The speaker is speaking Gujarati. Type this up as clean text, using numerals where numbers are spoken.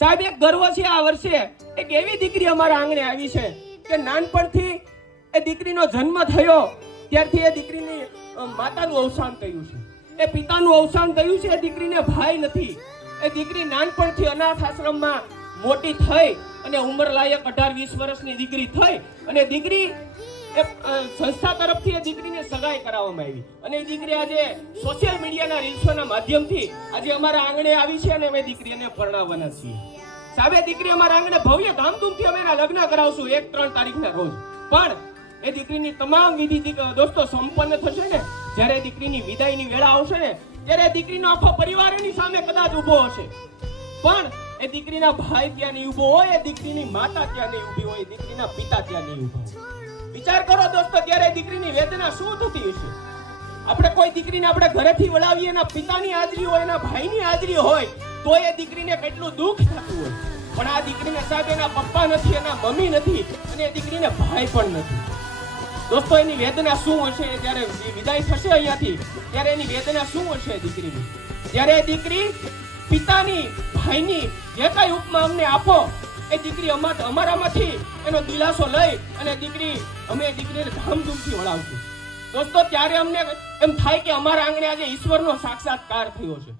સાહેબ એક ગર્વ છે આ વર્ષે એક એવી દીકરી અમારા આંગણે આવી છે કે નાનપણથી એ દીકરીનો જન્મ થયો ત્યારથી એ દીકરીની માતાનું અવસાન થયું છે, એ પિતાનું અવસાન થયું છે, એ દીકરીને ભાઈ નથી. એ દીકરી નાનપણથી અનાથ આશ્રમમાં મોટી થઈ અને ઉંમર લાયક 18-20 વર્ષની દીકરી થઈ અને દીકરી એ સંસ્થા તરફથી એ દીકરીને સગાઈ કરાવવામાં આવી અને એ દીકરી આજે સોશિયલ મીડિયાના રીલ્સોના માધ્યમથી આજે અમારા આંગણે આવી છે અને અમે દીકરીને પરણાવવાના છીએ. સાહેબ એ દીકરી અમારા આંગણે ભવ્ય ધામધૂમથી અમે એના લગ્ન કરાવશું 1-3 તારીખના રોજ. પણ એ દીકરીની તમામ વિધિ દોસ્તો સંપન્ન થશે ને, જ્યારે દીકરીની વિદાયની વેળા આવશે ને ત્યારે દીકરીનો આખો પરિવાર એની સામે કદાચ ઊભો હશે, પણ એ દીકરીના ભાઈ ત્યાં નહીં ઊભો હોય, એ દીકરીની માતા ત્યાં નહીં ઊભી હોય, દીકરીના પિતા ત્યાં નહીં ઊભા હોય. વિચાર કરો દોસ્તો, ત્યારે દીકરીની વેદના શું થતી હશે. આપણે કોઈ દીકરીને આપણે ઘરેથી વળાવીએ, એના પિતાની હાજરી હોય, એના ભાઈની હાજરી હોય તો એ દીકરીને કેટલું દુઃખ થતું હોય. પણ આ દીકરીને સાહેબ એના પપ્પા નથી, એના મમ્મી નથી અને એ દીકરીને ભાઈ પણ નથી. દોસ્તો એની વેદના શું હશે જ્યારે વિદાય થશે અહીંયાથી, ત્યારે એની વેદના શું હશે દીકરીની. ત્યારે એ દીકરી પિતાની ભાઈની જે કઈ ઉપમા અમને આપો, એ દીકરી અમારામાંથી એનો દિલાસો લઈ અને અમે દીકરીને ધામધૂમથી વળાવશું. દોસ્તો ત્યારે અમને એમ થાય કે અમારા આંગણે આજે ઈશ્વરનો સાક્ષાત્કાર થયો છે.